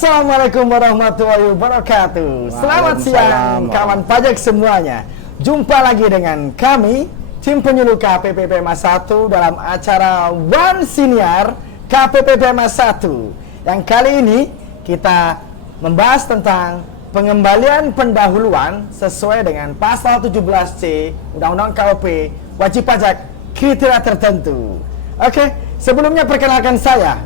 Assalamualaikum warahmatullahi wabarakatuh. Selamat siang kawan pajak semuanya. Jumpa lagi dengan kami tim penyuluh KPP PMA 1 dalam acara One Senior KPP PMA 1. Yang kali ini kita membahas tentang pengembalian pendahuluan sesuai dengan pasal 17C Undang-Undang KUP wajib pajak kriteria tertentu. Oke, sebelumnya perkenalkan saya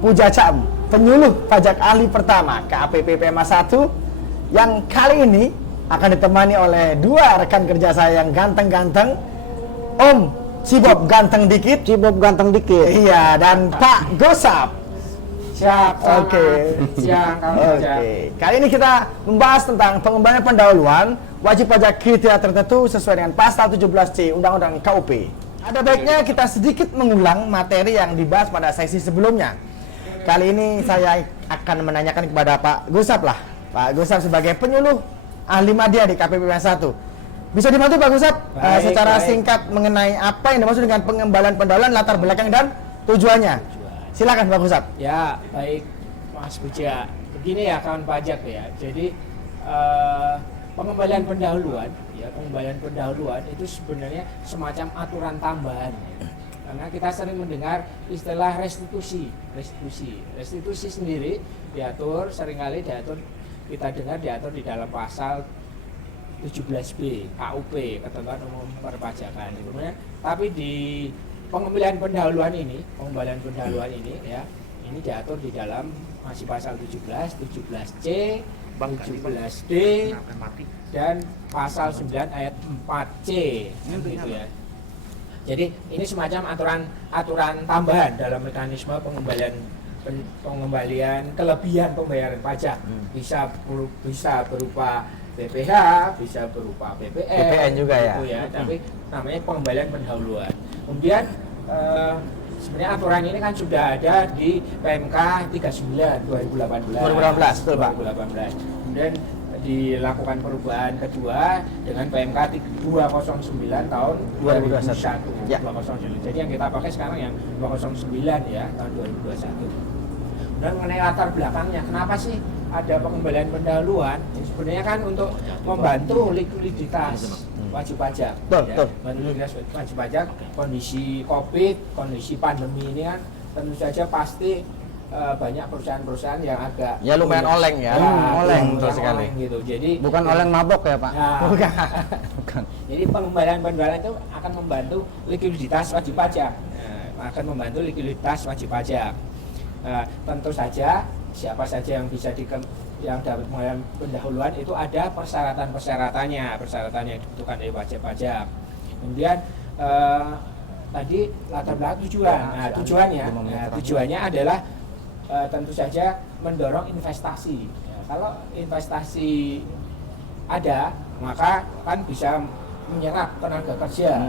Puja Cam, penyuluh pajak ahli pertama KPP PMA 1 yang kali ini akan ditemani oleh dua rekan kerja saya yang ganteng-ganteng, Om Cibob ganteng dikit, iya, dan Pak Gosap. Siap. Oke. Siang kamu pajak. Oke. Kali ini kita membahas tentang pengembalian pendahuluan wajib pajak kriteria tertentu sesuai dengan pasal 17C Undang-Undang KUP. Ada baiknya kita sedikit mengulang materi yang dibahas pada sesi sebelumnya. Kali ini saya akan menanyakan kepada Pak Gosap lah. Pak Gosap sebagai penyuluh ahli madya di KPP PMA 1. Bisa dibantu Pak Gosap secara singkat mengenai apa yang dimaksud dengan pengembalian pendahuluan, latar belakang dan tujuannya. Silakan Pak Gosap. Ya, baik Mas Puja. Begini ya kawan pajak ya. Jadi pengembalian pendahuluan itu sebenarnya semacam aturan tambahan. Karena kita sering mendengar istilah restitusi sendiri seringkali kita dengar diatur di dalam pasal 17B KUP, Ketentuan Umum Perpajakan. Tapi di pengembalian pendahuluan ini ya, ini diatur di dalam masih pasal 17, 17C, 17D dan pasal 9 ayat 4C gitu ya. Jadi ini semacam aturan tambahan dalam mekanisme pengembalian kelebihan pembayaran pajak. Bisa berupa BPH, bisa berupa BPN juga gitu ya. Tapi namanya pengembalian pendahuluan. Kemudian sebenarnya aturan ini kan sudah ada di PMK 39 2018. Betul Pak. 2018. Kemudian dilakukan perubahan kedua dengan PMK 209 tahun 2021. Ya. 209. Jadi yang kita pakai sekarang yang 209 ya, tahun 2021. Dan mengenai latar belakangnya, kenapa sih ada pengembalian pendahuluan? Sebenarnya kan untuk membantu likuiditas wajib pajak. Betul. Membantu likuiditas wajib pajak, kondisi Covid, kondisi pandemi ini kan tentu saja pasti banyak perusahaan-perusahaan yang agak lumayan oleng ya. Oleng betul sekali. Gitu. Jadi bukan oleng mabok ya Pak? Bukan. Jadi pengembalian pendahuluan itu akan membantu likuiditas wajib pajak. Tentu saja siapa saja yang bisa yang dapat pengembalian pendahuluan itu ada persyaratan yang dibutuhkan oleh wajib pajak. Kemudian tadi latar belakang tujuan. Tujuannya adalah tentu saja mendorong investasi. Kalau investasi ada, maka kan bisa menyerap tenaga kerja.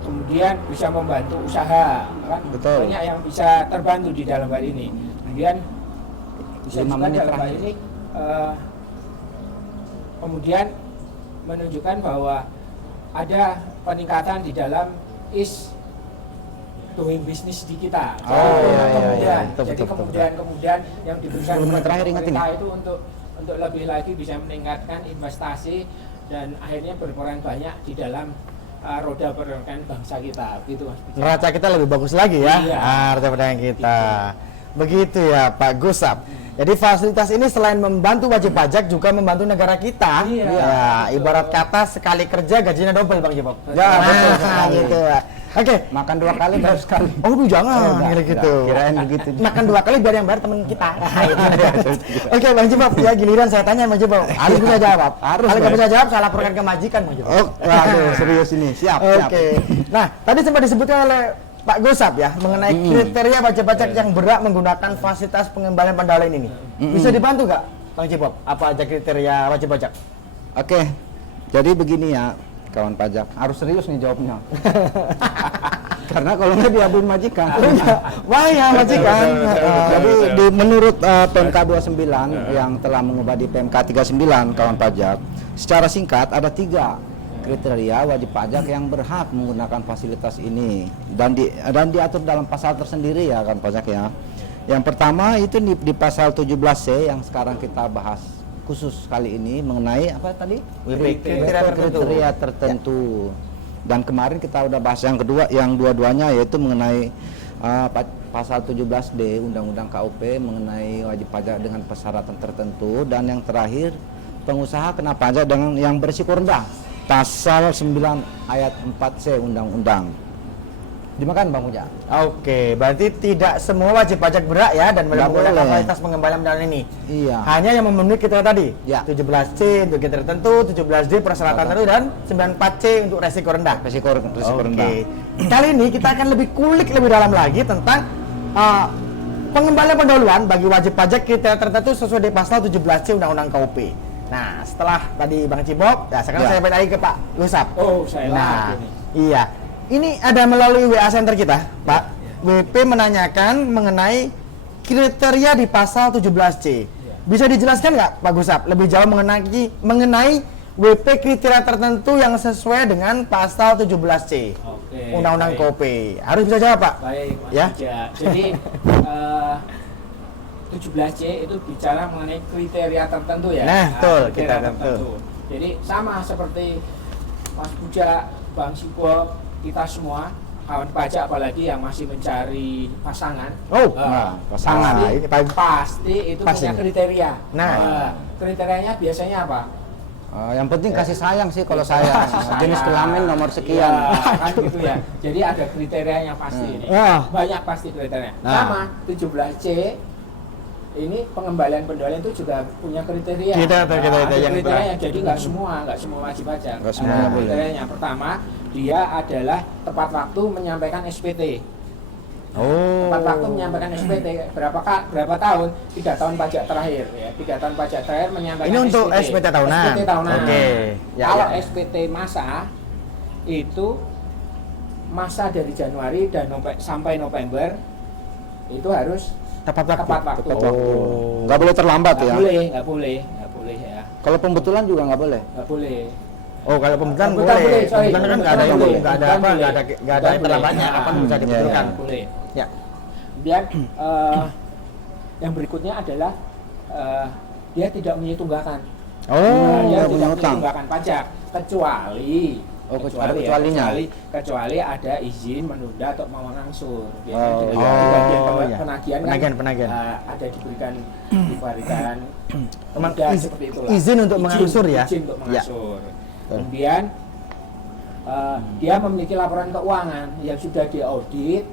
Kemudian bisa membantu usaha, kan? Betul. Banyak yang bisa terbantu di dalam hal ini. Kemudian bisa juga dalam hal ini kemudian menunjukkan bahwa ada peningkatan di dalam doing business di kita. Kemudian yang diberikan pemerintah itu untuk lebih lagi bisa meningkatkan investasi dan akhirnya berperan banyak di dalam roda perekonomian bangsa kita. Gitu Mas. Neraca kita lebih bagus lagi ya. Iya. Neraca perdagangan kita. Begitu ya Pak Gosap. Jadi fasilitas ini selain membantu wajib pajak juga membantu negara kita. Iya. Ya, ibarat kata sekali kerja gajinya double Bang Cibob. Ya, betul sekali. Gitu. Oke. Makan 2 kali baru sekali. Oh, jangan gitu. Kirain begitu. Makan 2 kali biar yang bayar teman kita. Oke, Bang Cibob, ya giliran saya tanya Bang Cibob. Harus bisa jawab. Kalau nggak bisa jawab, saya laporkan ke majikan Bang Cibob. Oh, waduh, serius ini. Siap. Oke. Nah, tadi sempat disebutkan oleh Pak Gosap ya mengenai kriteria wajib pajak yang berhak menggunakan fasilitas pengembalian pendahuluan ini. Bisa dibantu nggak, Bang Cibob? Apa aja kriteria wajib pajak? Oke. Jadi begini ya, kawan pajak. Harus serius nih jawabnya. Karena kalau nggak diaduin majikan. Wah ya majikan. Jadi menurut PMK 29 yang telah mengubah di PMK 39 kawan pajak, secara singkat ada 3 kriteria wajib pajak yang berhak menggunakan fasilitas ini dan diatur dalam pasal tersendiri ya kawan pajak ya. Yang pertama itu di pasal 17C yang sekarang kita bahas khusus kali ini mengenai apa tadi? Kriteria tertentu. Dan kemarin kita udah bahas yang kedua, yang dua-duanya yaitu mengenai pasal 17D Undang-Undang KUP mengenai wajib pajak dengan persyaratan tertentu, dan yang terakhir pengusaha kena pajak dengan yang berisiko rendah. Pasal 9 ayat 4C Undang-Undang. Dimakan Bang Uja. Oke, berarti tidak semua wajib pajak berat ya dan menggunakan fasilitas pengembalian modal ini. Iya. Hanya yang memenuhi kriteria tadi. Ya. 17C untuk kriteria tertentu, 17D persyaratan tertentu, dan 94C untuk resiko rendah. Resiko rendah. Kali ini kita akan lebih kulik lebih dalam lagi tentang pengembalian pendahuluan bagi wajib pajak kriteria tertentu sesuai dengan pasal 17C Undang-Undang KUP. Nah, setelah tadi Bang Cibop, sekarang saya balik lagi ke Pak Gusap. Oh, saya Nah, iya. Ini ada melalui WA Center kita, Pak. WP menanyakan mengenai kriteria di pasal 17C. Bisa dijelaskan nggak, Pak Gusap, lebih jauh mengenai WP kriteria tertentu yang sesuai dengan pasal 17C Undang-Undang KUP? Harus bisa jawab, Pak. Baik, Mas Ya. Uja. Jadi 17C itu bicara mengenai kriteria tertentu ya. Nah, betul, kriteria kita tertentu. Jadi sama seperti Mas Puja, Bang Sipo, kita semua kawan pajak apalagi yang masih mencari pasangan. Oh, pasangan. Pasti itu Pasti. punya kriteria. Nah. Kriterianya biasanya apa? Yang penting kasih sayang sih kalau saya. Jenis kelamin nomor sekian. Ya, kan gitu ya. Jadi ada kriterianya pasti ini. Banyak pasti kriterianya. Sama 17C ini pengembalian pendahuluan itu juga punya kriteria. Kriterianya, jadi nggak semua wajib pajak. Nggak semuanya boleh. Kriterianya pertama, dia adalah tepat waktu menyampaikan SPT. Tepat waktu menyampaikan SPT berapa tahun? 3 tahun pajak terakhir ya. 3 tahun pajak terakhir menyampaikan Ini untuk SPT tahunan. SPT tahunan. Oke. Kalau SPT masa itu masa dari Januari dan sampai November itu harus Tepat waktu. Nggak boleh terlambat ya? Nggak boleh ya. Kalau pembetulan juga nggak boleh? Nggak boleh. Oh, kalau pembetulan Pembetulan boleh. sorry. Pembetulan kan nggak ada Pembetulan boleh. nggak ada apa, Pembetulan nggak ada boleh. terlambatnya, apa bisa dibetulkan. Boleh. Ya. Kemudian yang berikutnya adalah dia tidak mempunyai tunggakan. Dia tidak mempunyai tunggakan pajak kecuali kecuali ada izin menunda atau mau ngangsur. Penagihan ada diberikan seperti itulah. Izin untuk mengangsur ya. Izin untuk mengangsur. Kemudian dia memiliki laporan keuangan yang sudah diaudit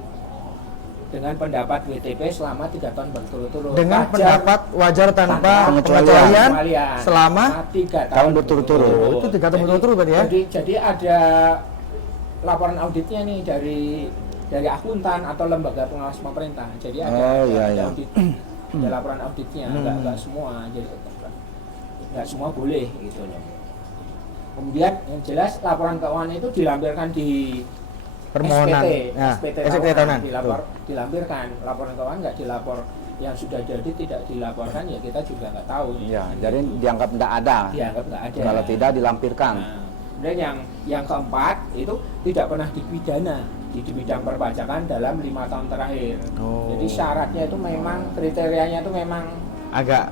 dengan pendapat WTP selama 3 tahun berturut-turut. Dengan pendapat wajar tanpa pengecualian selama 3 tahun berturut-turut. Itu 3 tahun berturut-turut berarti ya? Jadi ada laporan auditnya nih dari akuntan atau lembaga pengawas pemerintah. Jadi ada audit, ada laporan auditnya, nggak semua. Jadi nggak semua boleh gitu loh. Kemudian yang jelas laporan keuangan itu dilampirkan di permohonan SPT tahunan dilampirkan. Laporan keuangan nggak dilapor, yang sudah jadi tidak dilaporkan ya kita juga nggak tahu. Ya, jadi dianggap nggak ada. Kalau tidak dilampirkan. Nah, kemudian yang keempat itu tidak pernah dipidana di bidang perpajakan dalam 5 tahun terakhir. Jadi syaratnya itu memang kriterianya itu memang agak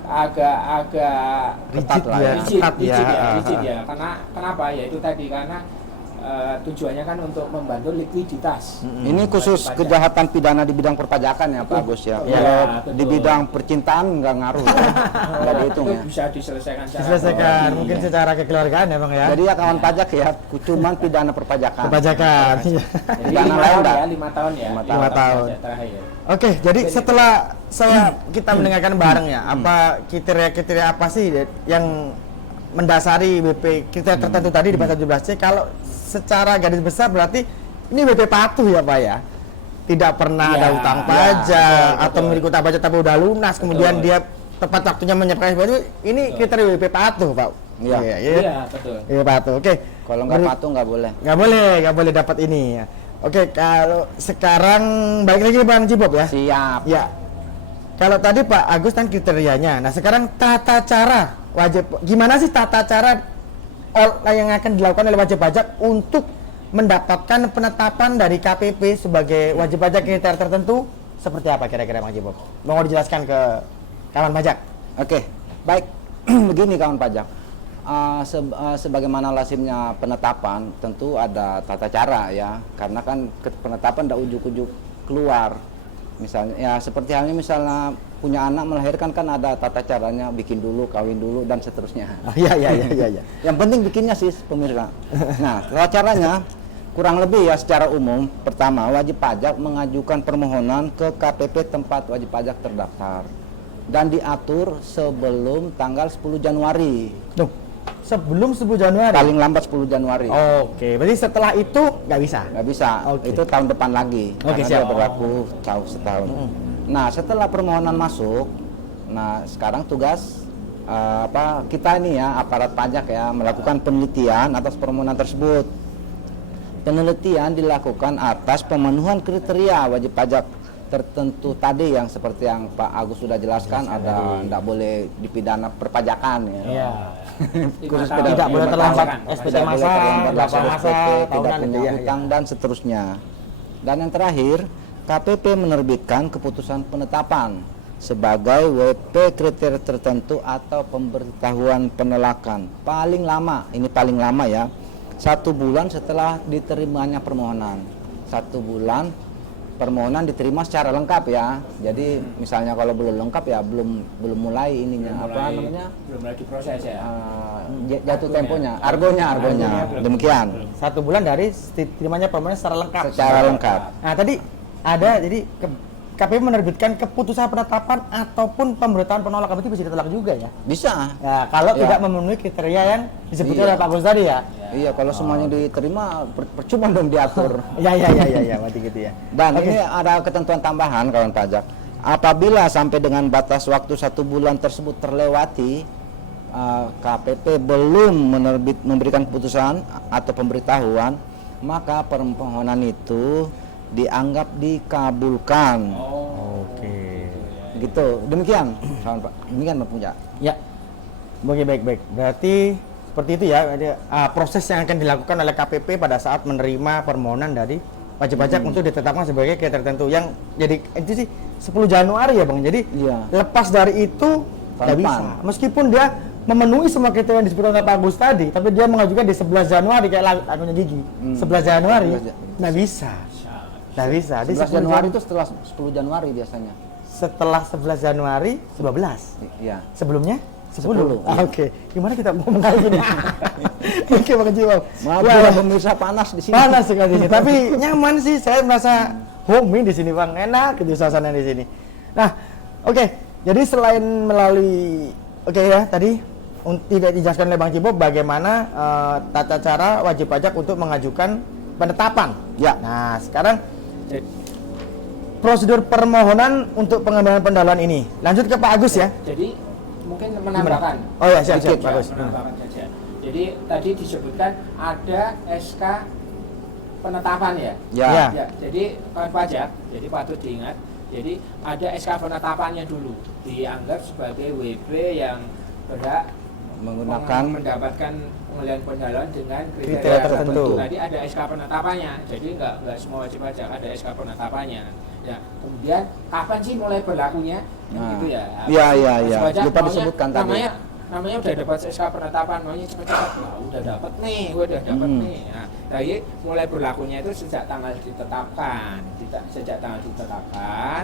rigid ya. Karena kenapa? Ya itu tadi karena tujuannya kan untuk membantu likuiditas. Ini khusus kejahatan pidana di bidang perpajakan ya Pak Agus ya. Kalau di bidang percintaan nggak ngaruh. Nggak dihitung ya. Bisa diselesaikan mungkin secara kekeluargaan ya Bang ya. Jadi ya kawan pajak ya, cuman pidana perpajakan. Jadi pidana lain enggak? 5 tahun ya. 5 tahun. Terakhir. Oke, jadi setelah kita mendengarkan bareng ya, apa kriteria-kriteria apa sih yang mendasari WP kriteria tertentu tadi di pasal 17C? Kalau secara garis besar berarti ini WP patuh ya Pak ya, tidak pernah ada utang pajak atau memiliki utang pajak tapi udah lunas, kemudian dia tepat waktunya menyampaikan seperti ini kriteria WP patuh Pak. Iya betul. Iya patuh. Oke. Kalau nggak patuh nggak boleh. Nggak boleh dapat ini ya. Oke, kalau sekarang balik lagi Bang Cibob ya. Siap. Ya. Kalau tadi Pak Agus kan kriterianya. Nah, sekarang tata cara wajib, gimana sih tata cara yang akan dilakukan oleh wajib pajak untuk mendapatkan penetapan dari KPP sebagai wajib pajak kriteria tertentu seperti apa kira-kira Bang Cibob? Mau dijelaskan ke kawan pajak? Oke, baik. Begini kawan pajak. Sebagaimana lazimnya penetapan, tentu ada tata cara ya. Karena kan penetapan tidak ujuk-ujuk keluar. Misalnya, ya seperti halnya misalnya punya anak melahirkan kan ada tata caranya, bikin dulu, kawin dulu dan seterusnya. Oh, iya. Yang penting bikinnya sih pemirsa. Nah, tata caranya kurang lebih ya secara umum. Pertama, wajib pajak mengajukan permohonan ke KPP tempat wajib pajak terdaftar dan diatur sebelum tanggal 10 Januari. Duh, sebelum 10 Januari? Paling lambat 10 Januari. Oke, berarti setelah itu nggak bisa? Nggak bisa, Oke. itu tahun depan lagi. Oke, karena siap. dia berlaku setahun. Nah, setelah permohonan masuk, nah sekarang tugas kita ini ya, aparat pajak ya, melakukan penelitian atas permohonan tersebut. Penelitian dilakukan atas pemenuhan kriteria wajib pajak tertentu tadi yang seperti yang Pak Agus sudah jelaskan, ada tidak boleh dipidana perpajakan ya. Iya. Khusus Tidak boleh terlambat SPT tidak boleh masa, terlambat berapa lapor masa, SPT, tidak tahunan punya itu ya. utang dan seterusnya. Dan yang terakhir, KPP menerbitkan keputusan penetapan sebagai WP kriteria tertentu atau pemberitahuan penolakan paling lama, ini paling lama ya, 1 bulan setelah diterimanya permohonan. 1 bulan permohonan diterima secara lengkap ya. Jadi misalnya kalau belum lengkap ya belum mulai ininya belum mulai diproses ya. Jatuh temponya, argonya. Demikian. 1 bulan dari diterimanya permohonan secara lengkap. Secara lengkap. Nah, tadi ada jadi KPP menerbitkan keputusan penetapan ataupun pemberitahuan penolakan, berarti bisa ditolak juga ya? Bisa. Ya, kalau Ya. tidak memenuhi kriteria yang disebutkan Iya. oleh Pak Gus tadi ya? Iya, kalau semuanya diterima percuma dong diatur. Iya, berarti gitu ya. Dan Oke. ini ada ketentuan tambahan kawan pajak. Apabila sampai dengan batas waktu 1 bulan tersebut terlewati, KPP belum memberikan keputusan atau pemberitahuan, maka permohonan itu dianggap dikabulkan. Oke. Gitu. Demikian, kawan Pak. Demikian Pak Punya. Ya. Oke, baik. Berarti seperti itu ya, ada proses yang akan dilakukan oleh KPP pada saat menerima permohonan dari wajib pajak untuk ditetapkan sebagai kriteria tertentu yang jadi itu sih 10 Januari ya Bang. Jadi Iya. lepas dari itu nggak bisa. Meskipun dia memenuhi semua kriteria yang disebutkan oleh Pak Agus tadi, tapi dia mengajukan di 11 Januari kayak lagunya Gigi. 11 Januari nggak bisa. Nggak bisa. Di 11 Januari itu setelah 10 Januari biasanya. setelah 11 Januari 12. Iya. Sebelumnya 10. 10, Ah, iya. Oke. Gimana kita ngomong kayak gini? Oke, Bang Jiwa. Maaf Ya, ya, pemirsa panas di sini. panas sekali di sini, tapi nyaman sih. Saya merasa homey di sini, Bang. Enak gitu suasana di sini. Nah, oke. Jadi selain melalui ya tadi tidak dijelaskan oleh Bang Cibo bagaimana tata cara wajib pajak untuk mengajukan penetapan. Ya. Nah, sekarang prosedur permohonan untuk pengembangan pendahuluan ini. Lanjut ke Pak Agus ya. Jadi mungkin menambahkan. Oh ya, siap, Sedikit, Pak Agus. Menambahkan saja. Jadi tadi disebutkan ada SK penetapan ya. Ya. Ya, jadi kawan pajak, jadi patut diingat. Jadi ada SK penetapannya dulu, dianggap sebagai WP yang berhak mendapatkan pengalihan pendahuluan dengan Kriteria kriteria tertentu. tertentu. Tadi ada SK penetapannya, jadi nggak semua wajib pajak ada SK penetapannya. Ya, kemudian kapan sih mulai berlakunya? Nah, Gitu ya. iya. Wajib pajak Lupa maunya- disebutkan tadi. namanya udah dapat SK penetapan, maunya cepat-cepat. Nah, udah dapat nih, udah dapat nih. Nah, jadi mulai berlakunya itu sejak tanggal ditetapkan. Sejak tanggal ditetapkan.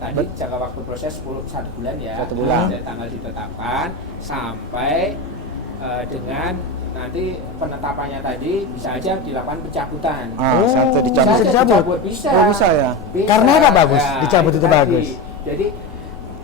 Tadi jangka waktu proses 1 bulan ya. 1 bulan. Dari tanggal ditetapkan sampai dengan nanti penetapannya tadi bisa aja dilakukan pencabutan. Sampai Bisa dicabut. dicabut? Bisa. Oh, bisa ya? Karena apa bagus? Dicabut itu tadi. bagus. Jadi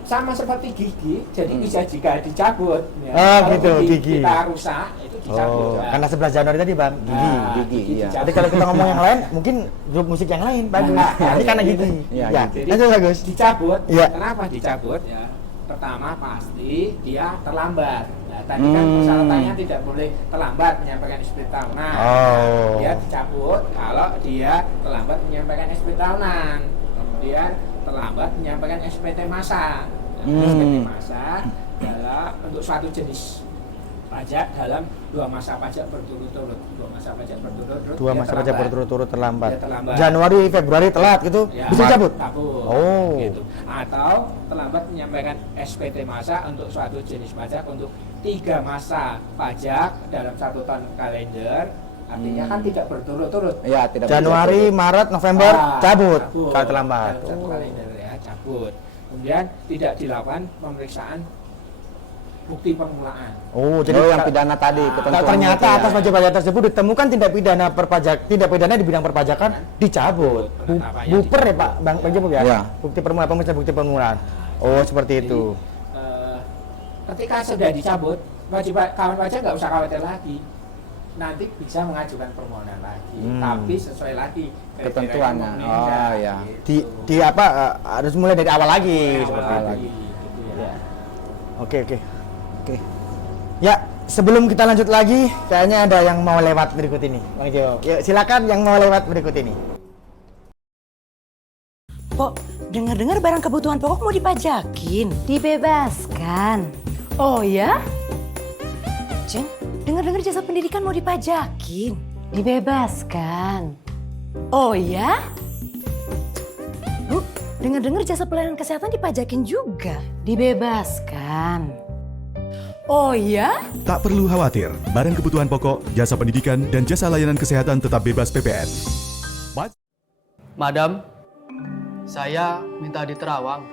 sama seperti gigi, jadi bisa jika dicabut. Ya. Oh, Kalau gitu, gigi. kita rusak itu dicabut. Oh, Ya. karena 11 Januari tadi Bang, gigi. Nah, gigi, iya. dicabut. Jadi kalau kita ngomong yang lain, mungkin grup musik yang lain bagus. Ini karena gigi. Iya, Ya, gigi. itu bagus. Dicabut. Iya. Kenapa dicabut? Ya, pertama pasti dia terlambat. Nah, tadi kan persyaratannya tidak boleh terlambat menyampaikan SPT tahunan. Oh. Dia dicabut kalau dia terlambat menyampaikan SPT tahunan. Kemudian terlambat menyampaikan SPT masa. Nah, SPT masa adalah untuk suatu jenis pajak dalam 2 masa pajak berturut-turut. 2 masa pajak berturut-turut. Dua dia masa pajak terlambat. berturut-turut terlambat. Dia terlambat. Januari, Februari telat gitu, Ya, bisa cabut. cabut. Oh. Gitu. Atau terlambat menyampaikan SPT masa untuk suatu jenis pajak untuk 3 masa pajak dalam 1 tahun kalender. Artinya kan tidak berturut-turut. Ya, tidak Januari, Maret, November Ah, cabut kalau terlambat. Dalam 1 kalender ya, cabut. Kemudian tidak dilakukan pemeriksaan bukti permulaan. Oh, jadi Jadi yang pidana tadi ketentuan ternyata itu ya. atas wajib pajak tersebut ditemukan tindak pidana tindak pidana di bidang perpajakan dicabut. Penetapannya Buper ya dicabut. Pak, Bang Jepuk ya? Iya. Bukti permulaan, pemeriksaan bukti permulaan. Oh, seperti Jadi, itu. ketika sudah dicabut, kawan pajak nggak usah khawatir lagi. Nanti bisa mengajukan permohonan lagi, tapi sesuai lagi kriteria Ketentuannya. yang Oh, menindak, ya. gitu. Di apa harus mulai dari awal lagi Mulai seperti awal itu. lagi, gitu ya. Oke, oke. Oke. Ya, sebelum kita lanjut lagi, kayaknya ada yang mau lewat berikut ini. Bang Jo. Yuk, silakan yang mau lewat berikut ini. Pok, dengar-dengar barang kebutuhan pokok mau dipajakin. Dibebaskan. Oh ya? Ceng, dengar-dengar jasa pendidikan mau dipajakin. Dibebaskan. Oh ya? Bu, dengar-dengar jasa pelayanan kesehatan dipajakin juga. Dibebaskan. Oh ya? Tak perlu khawatir, barang kebutuhan pokok, jasa pendidikan, dan jasa layanan kesehatan tetap bebas PPN. Madam, saya minta diterawang.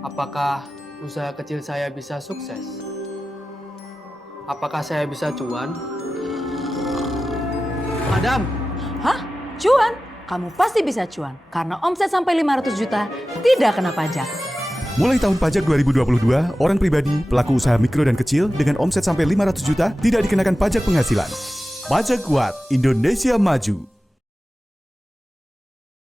Apakah usaha kecil saya bisa sukses? Apakah saya bisa cuan? Madam, Hah? Cuan? Kamu pasti bisa cuan. Karena omset sampai 500 juta tidak kena pajak. Mulai tahun pajak 2022, orang pribadi, pelaku usaha mikro dan kecil dengan omset sampai 500 juta tidak dikenakan pajak penghasilan. Pajak kuat, Indonesia maju.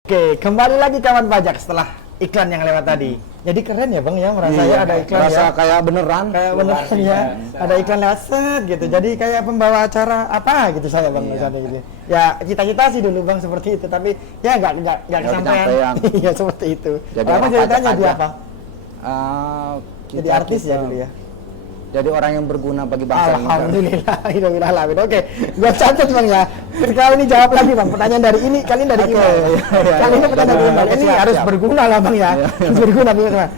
Oke, kembali lagi kawan pajak setelah iklan yang lewat tadi. Jadi keren ya Bang ya, merasa ya ada iklan Rasa ya. kayak beneran. Kayak beneran ya, ada iklan lewat set gitu. Jadi kayak pembawa acara apa gitu saya Bang misalnya gitu. Ya cita-cita sih dulu Bang seperti itu, tapi ya nggak kesampaian. kesampaian. Iya seperti itu. Jadi Apa orang ceritanya pajak dia aja. apa? Jadi artis ya dulu ya. Jadi orang yang berguna bagi bangsa ini. Alhamdulillah, alhamdulillah. Oke, gua catat Bang ya. Kali ini jawab lagi Bang. Pertanyaan dari ini, kali ini dari email. Kali ini pertanyaan dari email. Ini Siap, harus siap. berguna lah Bang ya. Harus berguna teman.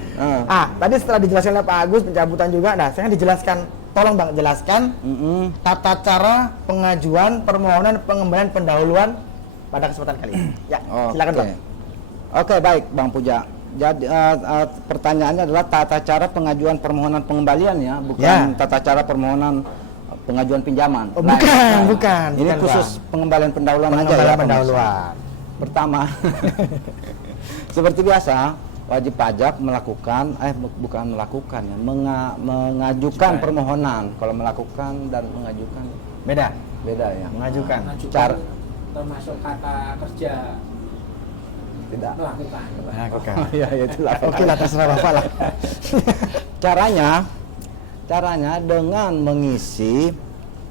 Ah. Tadi setelah dijelaskan oleh Pak Agus pencabutan juga. Nah, saya dijelaskan. Tolong Bang jelaskan tata cara pengajuan permohonan pengembalian pendahuluan pada kesempatan kali ini. Ya, silakan Bang. Oke, baik Bang Puja. Jadi pertanyaannya adalah tata cara pengajuan permohonan pengembalian ya, bukan Ya. tata cara permohonan pengajuan pinjaman. Oh, Lain. bukan. Ini Bukan, khusus Bang. pengembalian pendahuluan aja Pengembalian ya. pemirsa. pendahuluan. Pertama, seperti biasa, wajib pajak melakukan, bukan melakukan ya, mengajukan permohonan. Kalau melakukan dan mengajukan Beda. beda ya. Mengajukan. Mengajukan Cara- termasuk kata kerja Tidak. melakukan. Oke. Ya, itulah. Oke lah terserah Bapak lah. Caranya dengan mengisi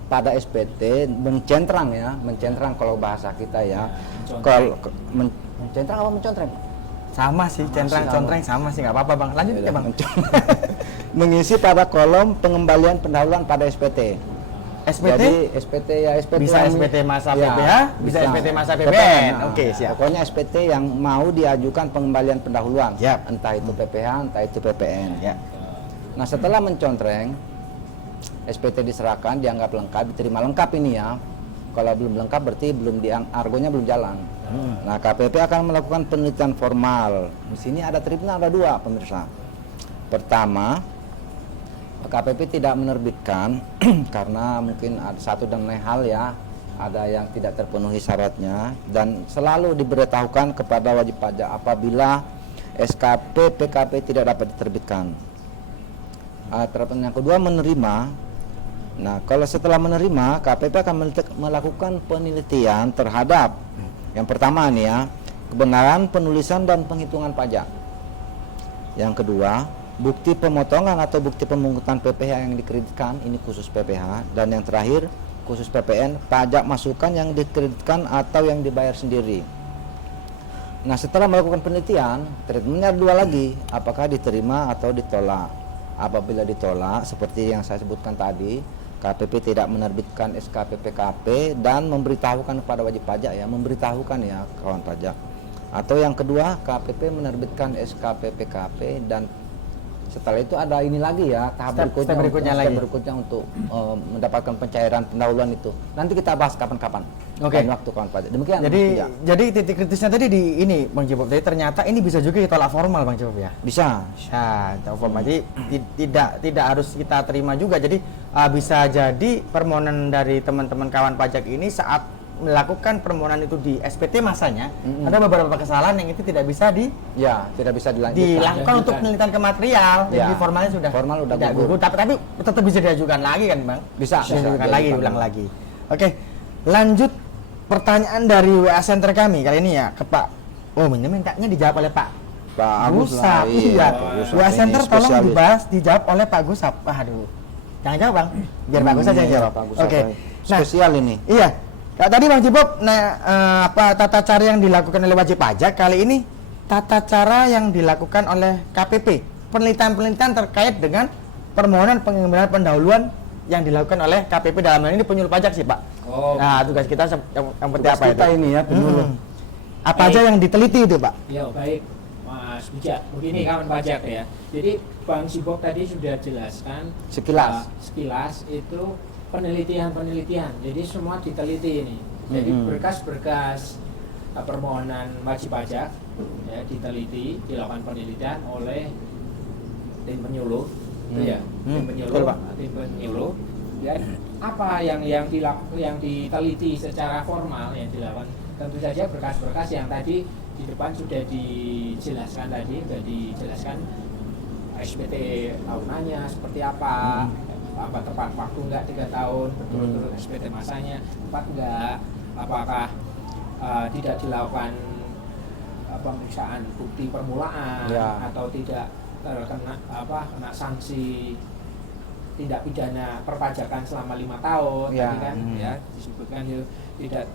pada SPT mencentrang ya, mencentrang kalau bahasa kita ya. Kalau mencentrang apa mencontreng? Sama sih, centrang-contreng sama sih, nggak apa-apa Bang. Lanjut ya Bang. Mengisi pada kolom pengembalian pendahuluan pada SPT. SPT? Jadi SPT ya SPT Bisa yang- SPT masa ya, PPH, bisa SPT masa PPN. Nah, Oke, siap. Pokoknya SPT yang mau diajukan pengembalian pendahuluan. Siap. Entah itu PPH, entah itu PPN. Ya. Nah, setelah mencontreng SPT diserahkan, dianggap lengkap, diterima lengkap ini ya. Kalau belum lengkap berarti argonya belum jalan. Nah, KPP akan melakukan penelitian formal. Di sini ada tribunal, ada 2 pemirsa. Pertama, KPP tidak menerbitkan karena mungkin ada satu dan lain hal ya, ada yang tidak terpenuhi syaratnya, dan selalu diberitahukan kepada wajib pajak apabila SKP PKP tidak dapat diterbitkan. Yang kedua, menerima. Nah, kalau setelah menerima, KPP akan melakukan penelitian terhadap yang pertama nih ya, kebenaran penulisan dan penghitungan pajak. Yang kedua, bukti pemotongan atau bukti pemungutan PPH yang dikreditkan, ini khusus PPH. Dan yang terakhir, khusus PPN, pajak masukan yang dikreditkan atau yang dibayar sendiri. Nah, setelah melakukan penelitian, treatmentnya ada 2 lagi, apakah diterima atau ditolak. Apabila ditolak, seperti yang saya sebutkan tadi, KPP tidak menerbitkan SK PPKP dan memberitahukan kepada wajib pajak ya, memberitahukan ya kawan pajak. Atau yang kedua, KPP menerbitkan SK PPKP dan setelah itu ada ini lagi ya, tahap Step berikutnya untuk mendapatkan pencairan pendahuluan itu. Nanti kita bahas kapan-kapan. Oke. Lain waktu kawan pajak. Demikian. Jadi titik kritisnya tadi di ini Bang Cibob. Jadi ternyata ini bisa juga ditolak formal Bang Cibob ya. Bisa. Ditolak formal. Jadi tidak harus kita terima juga. Jadi bisa jadi permohonan dari teman-teman kawan pajak ini saat melakukan permohonan itu di SPT masanya, ada beberapa kesalahan yang itu tidak bisa tidak bisa dilanjutkan. dilakukan untuk penelitian ke material. Jadi formalnya sudah tidak gugur. Tapi tetap bisa diajukan lagi kan Bang? Bisa diajukan lagi, ulang lagi. Oke, lanjut pertanyaan dari WA Center kami kali ini ya ke Pak. Oh, ini mintanya dijawab oleh Pak Gusap. Iya. WA Center tolong dijawab oleh Pak Gusap. Aduh. Jangan jawab Bang, biar Pak Gusap yang jawab. Oke. Nah, spesial ini. Iya. Tadi Bang Cibob, tata cara yang dilakukan oleh wajib pajak kali ini tata cara yang dilakukan oleh KPP, penelitian-penelitian terkait dengan permohonan pengembalian pendahuluan yang dilakukan oleh KPP dalam hal ini penyuluh pajak sih Pak. Nah tugas kita yang penting apa kita itu? ini ya penyuluh. Apa aja yang diteliti itu Pak? Ya baik Mas Bijak, begini kawan pajak ya. Jadi Bang Cibob tadi sudah jelaskan sekilas itu penelitian. Jadi semua diteliti ini. Jadi berkas-berkas permohonan wajib pajak ya diteliti, dilakukan penelitian oleh tim penyuluh, itu ya. Tim penyuluh. Ya, apa yang diteliti secara formal yang dilakukan? Tentu saja berkas-berkas yang tadi di depan sudah dijelaskan SPT tahunannya seperti apa tepat waktu enggak 3 tahun berturut-turut SPT masanya tepat enggak, apakah tidak dilakukan pemeriksaan bukti permulaan atau tidak terkena kena sanksi tindak pidana perpajakan selama 5 tahun tadi kan ya disebutkan itu tidak.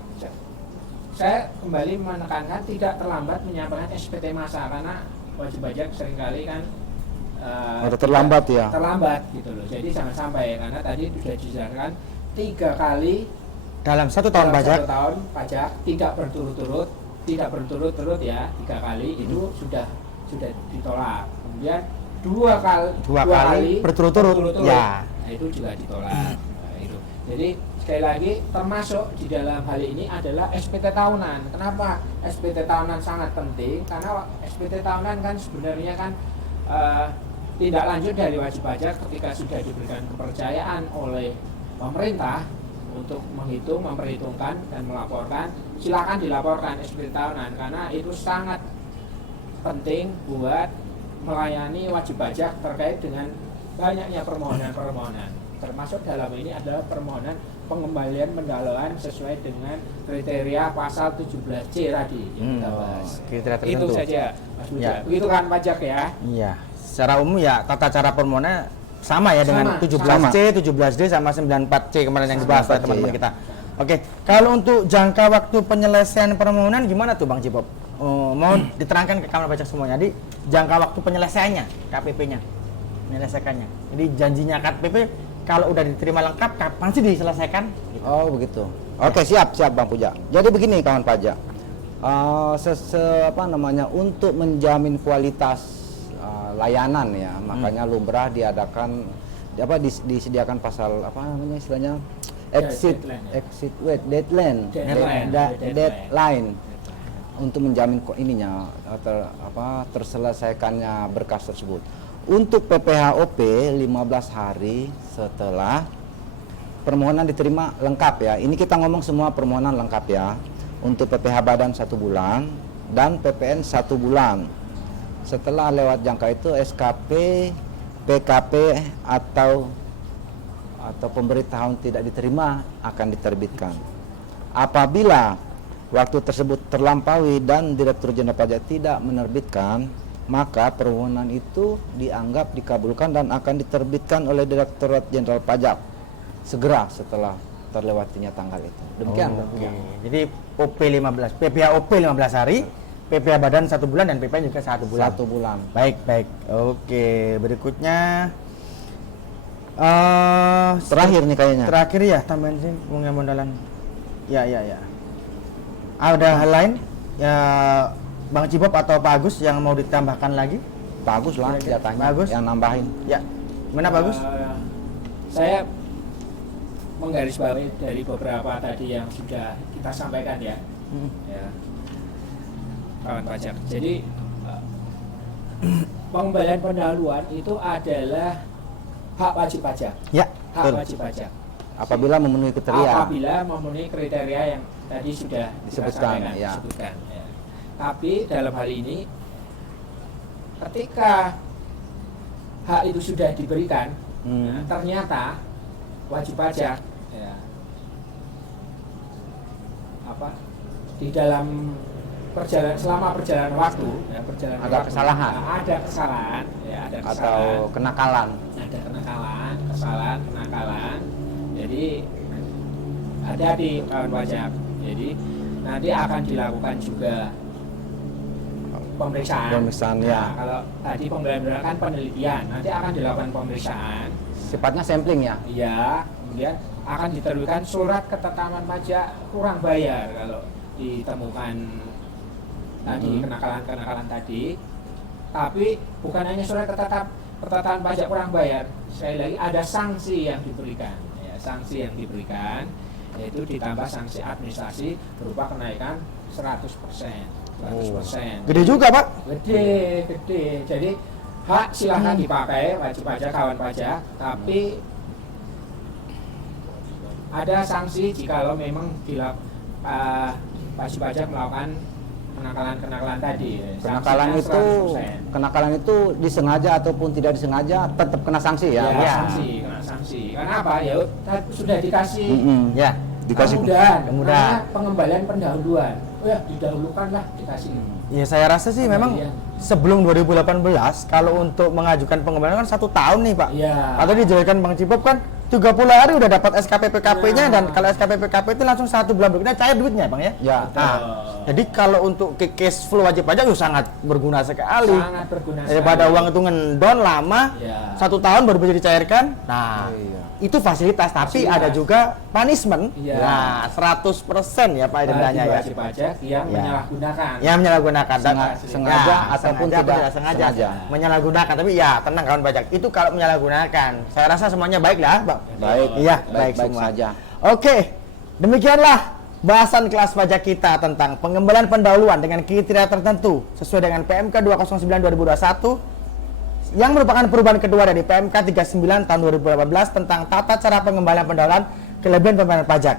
Saya kembali menekankan tidak terlambat menyampaikan SPT masa karena wajib pajak seringkali kan terlambat gitu loh. Jadi jangan sampai karena tadi sudah dijelaskan 3 kali dalam 1 tahun pajak tidak berturut-turut ya 3 kali itu sudah ditolak. Kemudian dua kali berturut-turut ya itu juga ditolak. Nah, itu. Jadi sekali lagi termasuk di dalam hal ini adalah SPT tahunan. Kenapa SPT tahunan sangat penting? Karena SPT tahunan kan sebenarnya kan tindak lanjut dari wajib pajak ketika sudah diberikan kepercayaan oleh pemerintah untuk memperhitungkan dan melaporkan, silakan dilaporkan SPT tahunan karena itu sangat penting buat melayani wajib pajak terkait dengan banyaknya permohonan, termasuk dalam ini adalah permohonan pengembalian pendahuluan sesuai dengan kriteria pasal 17C tadi yang kita bahas. Itu saja Mas Budha. Begitu kan pajak ya? Iya. Secara umum ya tata cara permohonannya sama ya dengan 17C, 17D sama 94C kemarin yang dibahas oleh teman-teman kita. Oke, kalau untuk jangka waktu penyelesaian permohonan gimana tuh Bang Cibob? Mau diterangkan ke kawan pajak semuanya. Jadi jangka waktu penyelesaiannya, KPP-nya, menyelesaikannya. Jadi janjinya KPP kalau udah diterima lengkap, kapan sih diselesaikan? Gitu. Oh begitu. Oke siap Bang Puja. Jadi begini kawan pajak, untuk menjamin kualitas layanan ya, makanya lumrah diadakan disediakan pasal deadline untuk menjamin terselesaikannya berkas tersebut. Untuk PPHOP 15 hari setelah permohonan diterima lengkap ya. Ini kita ngomong semua permohonan lengkap ya. Untuk PPH badan 1 bulan dan PPN 1 bulan. Setelah lewat jangka itu SKP, PKP atau pemberitahuan tidak diterima akan diterbitkan. Apabila waktu tersebut terlampaui dan Direktur Jenderal Pajak tidak menerbitkan, maka permohonan itu dianggap dikabulkan dan akan diterbitkan oleh Direktorat Jenderal Pajak segera setelah terlewatinya tanggal itu. Demikian. Jadi PPH OP 15 hari, PPH badan 1 bulan dan PPN juga 1 bulan. 1 bulan. Baik. Oke, berikutnya Terakhir nih kayaknya. Terakhir ya tambahan sih bunga modalan. Ya. Ada hal lain ya Bang Cibop atau Pak Agus yang mau ditambahkan lagi? Bagus lah jatahnya. Bagus. Yang nambahin. Ya. Mana Bagus? Saya menggarisbawahi dari beberapa tadi yang sudah kita sampaikan ya. Ya. Kawan pajak. Jadi pengembalian pendahuluan itu adalah hak wajib pajak. Ya. Hak betul. wajib pajak. Apabila memenuhi kriteria. Apabila memenuhi kriteria yang tadi sudah Disebutkan, kita ya. disebutkan, ya. Tapi dalam hal ini, ketika hak itu sudah diberikan, nah, ternyata wajib pajak, ya, di dalam selama perjalanan waktu, ya, Ada kesalahan. ada kesalahan, ya, ada Atau kesalahan, kenakalan. ada kenakalan. Jadi hati-hati kawan pajak. Jadi nanti akan dilakukan juga pemeriksaan. Ya. Nah, kalau tadi pembelajaran kan penelitian, nanti akan dilakukan pemeriksaan. Sifatnya sampling ya. Iya, kemudian akan diterbitkan surat ketetapan pajak kurang bayar kalau ditemukan tadi kenakalan tadi. Tapi bukan hanya surat ketetapan pajak kurang bayar, sekali lagi ada sanksi yang diberikan. Ya, sanksi yang diberikan yaitu ditambah sanksi administrasi berupa kenaikan 100%. Gede juga, Pak. Gede. Jadi hak silahkan dipakai wajib pajak kawan pajak, tapi ada sanksi jikalau memang wajib pajak melakukan kenakalan tadi. Kenakalan itu disengaja ataupun tidak disengaja tetap kena sanksi ya. Ya, kena sanksi. Karena apa? Ya sudah dikasih Ya. Dikasih kemudahan. kemudahan. Karena pengembalian pendahuluan. Oh ya, didahulukanlah dikasih. Ya saya rasa sih memang sebelum 2018 kalau untuk mengajukan pengembalian kan 1 tahun nih Pak. Iya. Atau dijelaskan Bang Cibop kan 30 hari udah dapat SKPPKP-nya dan kalau SKPPKP itu langsung 1 bulan berikutnya cair duitnya Bang ya. Ya. Nah, jadi kalau untuk case flow wajib pajak itu sangat berguna sekali. Sangat berguna Daripada sekali. uang itu ngendon lama, Ya. 1 tahun baru bisa dicairkan. Nah, itu fasilitas tapi ada juga punishment. Iya. Nah, 100% ya Pak dendanya ya. Wajib pajak yang Ya. menyalahgunakan. Yang menyalahgunakan Sengaja ataupun tidak sengaja sengaja. menyalahgunakan, tapi ya tenang kawan pajak itu kalau menyalahgunakan saya rasa semuanya baik lah Bang. Baik. Iya, baik Baik semua. saja. Oke, demikianlah bahasan kelas pajak kita tentang pengembalian pendahuluan dengan kriteria tertentu sesuai dengan PMK 209/2021 yang merupakan perubahan kedua dari PMK 39 tahun 2018 tentang tata cara pengembalian pendahuluan kelebihan pembayaran pajak.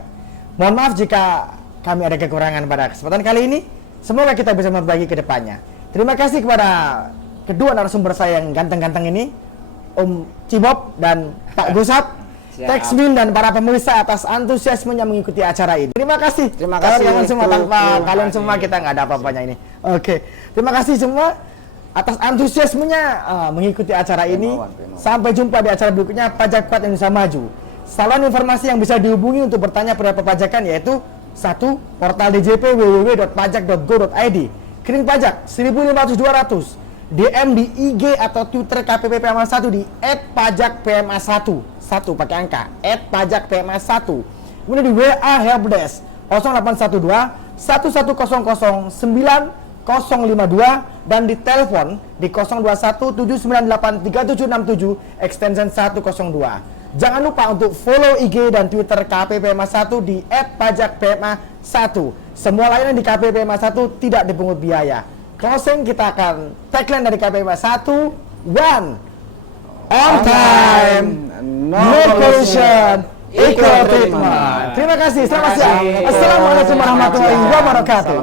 Mohon maaf jika kami ada kekurangan pada kesempatan kali ini. Semoga kita bisa memperbaiki ke depannya. Terima kasih kepada kedua narasumber saya yang ganteng-ganteng ini, Om Cibop dan Pak Gusap, Teksmin dan para pemirsa atas antusiasmenya mengikuti acara ini. Terima kasih. Terima kasih. Kawan-kawan semua, tanpa Terima kalian kasih. semua kita nggak ada apa-apanya ini. Oke, terima kasih semua atas antusiasmenya mengikuti acara ini. Sampai jumpa di acara berikutnya Pajak Kuat Indonesia Maju. Saluran informasi yang bisa dihubungi untuk bertanya pada perpajakan yaitu 1. Portal DJP www.pajak.go.id. Kirim pajak 1.500-200. DM di IG atau Twitter KPP PMA1 di @pajakpma1. 1 pakai angka @pajakpma1. Kemudian di WA Helpdesk 0812 1100 9052 dan di telepon di 021 798 3767 extension 102. Jangan lupa untuk follow IG dan Twitter KPPMA1 di @pajakpma1. Semua layanan di KPPMA1 tidak dipungut biaya. Closing kita akan tagline dari KPPMA1, one on time, no pollution, equal treatment. Terima kasih, selamat siang. Assalamualaikum warahmatullahi wabarakatuh.